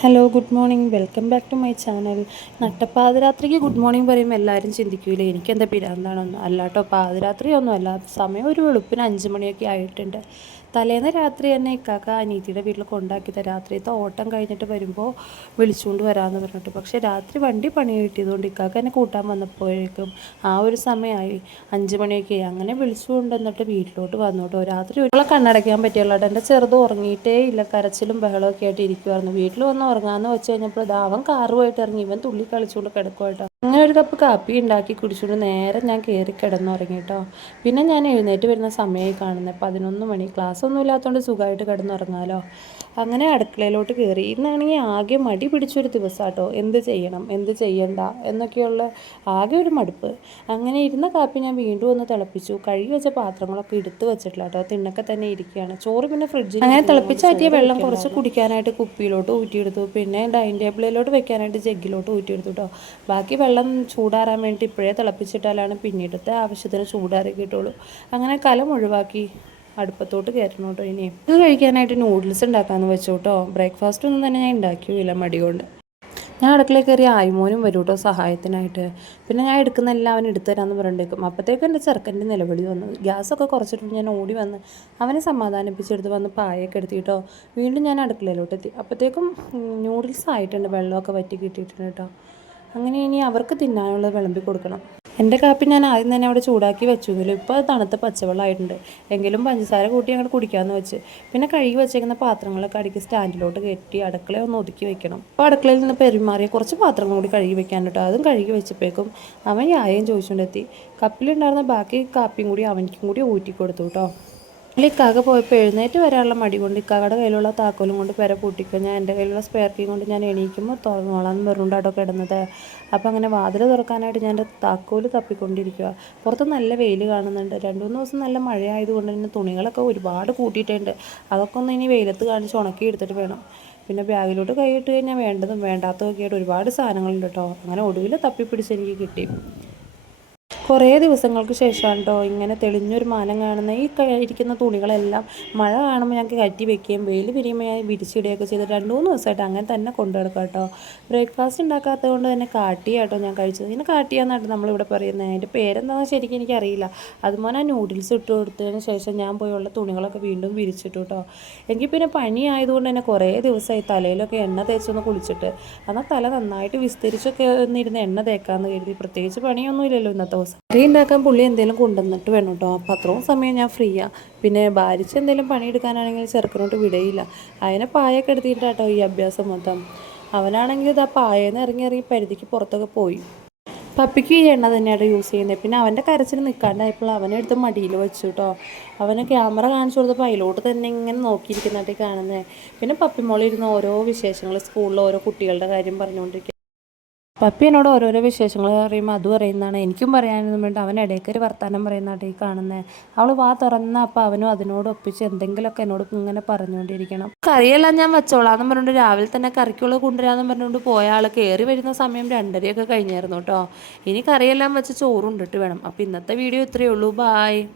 Hello good morning welcome back to my channel നട്ടപ്പാതിരാത്രിക്ക് good morning പറയുമ്പോൾ എല്ലാവരും ചിന്തിക്കൂലേ? എനിക്കെന്താ പിരാന്താണെന്ന് അല്ലാട്ടോ പാതിരാത്രി ഒന്നുമല്ല സമയം ഒരു വെളുപ്പിന് അഞ്ച് മണിയൊക്കെ ആയിട്ടുണ്ട്. തലേന്ന് രാത്രി തന്നെ ഇക്കാക്ക അനീതിയുടെ വീട്ടിൽ കൊണ്ടാക്കിയത് രാത്രിയത്തെ ഓട്ടം കഴിഞ്ഞിട്ട് വരുമ്പോൾ വിളിച്ചുകൊണ്ട് വരാമെന്ന് പറഞ്ഞിട്ട്. പക്ഷേ രാത്രി വണ്ടി പണി കിട്ടിയതുകൊണ്ട് ഇക്കാക്ക എന്നെ കൂട്ടാൻ വന്നപ്പോഴേക്കും ആ ഒരു സമയമായി അഞ്ച് മണിയൊക്കെ അങ്ങനെ വിളിച്ചുകൊണ്ട് വന്നിട്ട് വീട്ടിലോട്ട് വന്നോട്ടോ. രാത്രി ഒരാളെ കണ്ണടയ്ക്കാൻ പറ്റിയുള്ള എന്റെ ചെറുത് ഉറങ്ങിയിട്ടേ ഇല്ല. കരച്ചിലും ബഹളമൊക്കെ ആയിട്ട് ഇരിക്കുമായിരുന്നു വീട്ടിൽ വന്ന് ഉറങ്ങാമെന്ന് വെച്ച് കഴിഞ്ഞപ്പോൾ ദാവം കാറുമായിട്ട് ഇറങ്ങി. ഇവൻ തുള്ളി കളിച്ചുകൊണ്ട് കിടക്കുമായിട്ടോ അങ്ങനെ ഒരു കപ്പ് കാപ്പി ഉണ്ടാക്കി കുടിച്ചുകൊണ്ട് നേരെ ഞാൻ കയറി കിടന്നുറങ്ങി കേട്ടോ പിന്നെ ഞാൻ എഴുന്നേറ്റ് വരുന്ന സമയമായി കാണുന്നത് പതിനൊന്ന് മണി. ക്ലാസ് ഒന്നും ഇല്ലാത്തതുകൊണ്ട് സുഖമായിട്ട് കിടന്നുറങ്ങാമല്ലോ അങ്ങനെ അടുക്കളയിലോട്ട് കയറി ഇന്നാണെങ്കിൽ ആകെ മടി പിടിച്ചൊരു ദിവസം കേട്ടോ എന്ത് ചെയ്യണം? എന്ത് ചെയ്യണ്ട? എന്നൊക്കെയുള്ള ആകെ ഒരു മടുപ്പ്. അങ്ങനെ ഇരുന്ന കാപ്പി ഞാൻ വീണ്ടും ഒന്ന് തിളപ്പിച്ചു. കഴുകി വെച്ച പാത്രങ്ങളൊക്കെ എടുത്ത് വെച്ചിട്ടില്ല കേട്ടോ തിണ്ണൊക്കെ തന്നെ ഇരിക്കുകയാണ് ചോറ് പിന്നെ ഫ്രിഡ്ജിൽ അങ്ങനെ തിളപ്പിച്ചാറ്റിയ വെള്ളം കുറച്ച് കുടിക്കാനായിട്ട് കുപ്പിയിലോട്ട് ഊറ്റിയെടുത്തു. പിന്നെ ഡൈനിങ് ടേബിളിലോട്ട് വെക്കാനായിട്ട് ജഗ്ഗിലോട്ട് ഊറ്റിയെടുത്തു കേട്ടോ ബാക്കി വെള്ളം ചൂടാറാൻ വേണ്ടി ഇപ്പോഴേ തിളപ്പിച്ചിട്ടാലാണ് പിന്നീടത്തെ ആവശ്യത്തിന് ചൂടാറി കിട്ടുള്ളൂ. അങ്ങനെ കലം ഒഴിവാക്കി അടുപ്പത്തോട്ട് കയറ്റണം കേട്ടോ ഇനിയും ഇത് കഴിക്കാനായിട്ട് നൂഡിൽസ് ഉണ്ടാക്കാമെന്ന് വെച്ചു കേട്ടോ. ബ്രേക്ക്ഫാസ്റ്റ് ഒന്നും തന്നെ ഞാൻ ഉണ്ടാക്കിയില്ല മടി കൊണ്ട്. ഞാൻ അടുക്കളയിൽ കയറി ആയിമോനും വരും കേട്ടോ സഹായത്തിനായിട്ട്. പിന്നെ ഞാൻ എടുക്കുന്ന എല്ലാം അവൻ എടുത്തു തരാമെന്ന് പറഞ്ഞിട്ടേക്കും അപ്പോഴത്തേക്കും എന്റെ ചെറുക്കന്റെ നിലവിളി വന്നു. ഗ്യാസൊക്കെ കുറച്ചിട്ട് ഞാൻ ഓടി വന്ന് അവനെ സമാധാനിപ്പിച്ചെടുത്ത് വന്ന് പായൊക്കെ എടുത്തിട്ടോ വീണ്ടും ഞാൻ അടുക്കളയിലോട്ട് എത്തി അപ്പോഴത്തേക്കും നൂഡിൽസ് ആയിട്ടുണ്ട് വെള്ളമൊക്കെ വറ്റി കിട്ടിയിട്ടുണ്ട് കേട്ടോ. അങ്ങനെ ഇനി അവർക്ക് തിന്നാനുള്ളത് വിളമ്പി കൊടുക്കണം. എന്റെ കാപ്പി ഞാൻ ആദ്യം തന്നെ അവിടെ ചൂടാക്കി വെച്ചുവെങ്കിലും ഇപ്പോൾ അത് തണുത്ത പച്ചവെള്ളമായിട്ടുണ്ട് എങ്കിലും പഞ്ചസാര കൂട്ടി ഞങ്ങൾ കുടിക്കാമെന്ന് വെച്ച്. പിന്നെ കഴുകി വെച്ചേക്കുന്ന പാത്രങ്ങളൊക്കെ അടുക്കി സ്റ്റാൻഡിലോട്ട് കയറ്റി അടുക്കള ഒന്ന് ഒതുക്കി വെക്കണം. അപ്പോൾ അടുക്കളയിൽ നിന്ന് പെരുമാറിയ കുറച്ച് പാത്രങ്ങൾ കൂടി കഴുകി വെക്കാൻ കേട്ടോ അതും കഴുകി വെച്ചപ്പോഴേക്കും അവൻ യായം ചോദിച്ചുകൊണ്ടെത്തി കപ്പിലുണ്ടായിരുന്ന ബാക്കി കാപ്പിയും കൂടി അവനിക്കും കൂടി ഊറ്റി കൊടുത്തു കേട്ടോ അതിൽ കക പോയപ്പോൾ എഴുന്നേറ്റ് വരാനുള്ള മടി കൊണ്ട് കകയുടെ കയ്യിലുള്ള താക്കോലും കൊണ്ട് പെര പൂട്ടിക്കും ഞാൻ എന്റെ കയ്യിലുള്ള സ്പെയർ കീ കൊണ്ട് ഞാൻ എണീക്കുമ്പോൾ തുറന്നോളാം പറഞ്ഞുകൊണ്ടാട്ടോ കിടന്നത്. അപ്പോൾ അങ്ങനെ വാതിൽ തുറക്കാനായിട്ട് ഞാൻ എന്റെ താക്കോൽ തപ്പിക്കൊണ്ടിരിക്കുക പുറത്ത് നല്ല വെയിൽ കാണുന്നുണ്ട്. രണ്ട് മൂന്ന് ദിവസം നല്ല മഴയായതുകൊണ്ട് തന്നെ തുണികളൊക്കെ ഒരുപാട് കൂട്ടിയിട്ടുണ്ട്. അതൊക്കെ ഒന്ന് ഇനി വെയിലത്ത് കാണിച്ച് ഉണക്കി എടുത്തിട്ട് വേണം. പിന്നെ ബാഗിലോട്ട് കൈയിട്ട് കഴിഞ്ഞാൽ വേണ്ടതും വേണ്ടാത്തതൊക്കെ ആയിട്ട് ഒരുപാട് സാധനങ്ങളുണ്ട് കേട്ടോ. അങ്ങനെ ഒടുവിൽ തപ്പിപ്പിടിച്ച് എനിക്ക് കിട്ടി. കുറേ ദിവസങ്ങൾക്ക് ശേഷമാണ് കേട്ടോ ഇങ്ങനെ തെളിഞ്ഞൊരു മാനം കാണുന്ന ഈ ഇരിക്കുന്ന തുണികളെല്ലാം മഴ കാണുമ്പോൾ ഞങ്ങൾക്ക് കറ്റി വെക്കുകയും വെയിൽ പിരിയുമ്പോൾ ഞാൻ വിരിച്ചിടുകയൊക്കെ ചെയ്ത് രണ്ട് മൂന്ന് ദിവസമായിട്ട് അങ്ങനെ തന്നെ കൊണ്ടുനടക്കാം കേട്ടോ ബ്രേക്ക്ഫാസ്റ്റ് ഉണ്ടാക്കാത്തത് കൊണ്ട് തന്നെ കാട്ടിയ കേട്ടോ ഞാൻ കഴിച്ചത്. ഇങ്ങനെ കാട്ടിയാന്നാണ് നമ്മളിവിടെ പറയുന്നത് അതിന്റെ പേരെന്താണെന്ന് ശരിക്കും എനിക്കറിയില്ല. അതുപോലെ നൂഡിൽസ് ഇട്ട് കൊടുത്തതിന് ശേഷം ഞാൻ പോയുള്ള തുണികളൊക്കെ വീണ്ടും വിരിച്ചിട്ടു കേട്ടോ എനിക്ക് പിന്നെ പനി ആയതുകൊണ്ട് തന്നെ കുറേ ദിവസമായി തലയിലൊക്കെ എണ്ണ തേച്ചൊന്ന് കുളിച്ചിട്ട്. എന്നാൽ തല നന്നായിട്ട് വിസ്തരിച്ചൊക്കെ ഒന്നിരുന്ന് എണ്ണ തേക്കാമെന്ന് കരുതി. പ്രത്യേകിച്ച് പണിയൊന്നുമില്ലല്ലോ ഇന്നത്തെ ദിവസം. കറി ഉണ്ടാക്കാൻ പുള്ളി എന്തെങ്കിലും കൊണ്ടുവന്നിട്ട് വേണം കേട്ടോ അപ്പോൾ അത്രയും സമയം ഞാൻ ഫ്രീയാണ് പിന്നെ ഭാരിച്ച് എന്തെങ്കിലും പണിയെടുക്കാനാണെങ്കിൽ ചെറുക്കനോട്ട് വിടയില്ല. അതിനെ പായൊക്കെ എടുത്തിട്ടാട്ടോ ഈ അഭ്യാസം മൊത്തം. അവനാണെങ്കിൽ ഇത് ആ പായേന്ന് ഇറങ്ങി ഇറങ്ങി പരിധിക്ക് പുറത്തൊക്കെ പോയി. പപ്പിക്ക് ഈ എണ്ണ തന്നെയാണ് യൂസ് ചെയ്യുന്നത് പിന്നെ അവന്റെ കരച്ചിൽ നിൽക്കാണ്ടായപ്പോൾ അവനെ എടുത്ത് മടിയിൽ വെച്ചു കേട്ടോ അവന് ക്യാമറ കാണിച്ചു കൊടുത്തപ്പോൾ അതിലോട്ട് തന്നെ ഇങ്ങനെ നോക്കിയിരിക്കുന്നതായിട്ട് കാണുന്നത് പിന്നെ പപ്പിമോളിരുന്ന് ഓരോ വിശേഷങ്ങൾ സ്കൂളിൽ ഓരോ കുട്ടികളുടെ കാര്യം പറഞ്ഞുകൊണ്ടിരിക്കുക പപ്പി എന്നോട് ഓരോരോ വിശേഷങ്ങൾ പറയുമ്പോൾ അത് പറയുന്നതാണ്. എനിക്കും പറയാനൊന്നും വേണ്ട. അവൻ ഇടയ്ക്കൊരു വർത്തമാനം പറയുന്നതായിട്ട് ഈ കാണുന്നത് അവൾ വാ തുറന്ന അപ്പം അവനും അതിനോട് ഒപ്പിച്ച് എന്തെങ്കിലുമൊക്കെ എന്നോട് ഇങ്ങനെ പറഞ്ഞുകൊണ്ടിരിക്കണം. കറിയെല്ലാം ഞാൻ വെച്ചോളാം എന്ന് പറഞ്ഞുകൊണ്ട് രാവിലെ തന്നെ കറിക്കുള്ള കൊണ്ടുവരാമെന്ന് പറഞ്ഞുകൊണ്ട് പോയ ആൾ കയറി വരുന്ന സമയം രണ്ടരയൊക്കെ കഴിഞ്ഞായിരുന്നു കേട്ടോ. ഇനി കറിയെല്ലാം വെച്ച് ചോറുണ്ടിട്ട് വേണം. അപ്പോൾ ഇന്നത്തെ വീഡിയോ ഇത്രയേ ഉള്ളൂ. ബായ്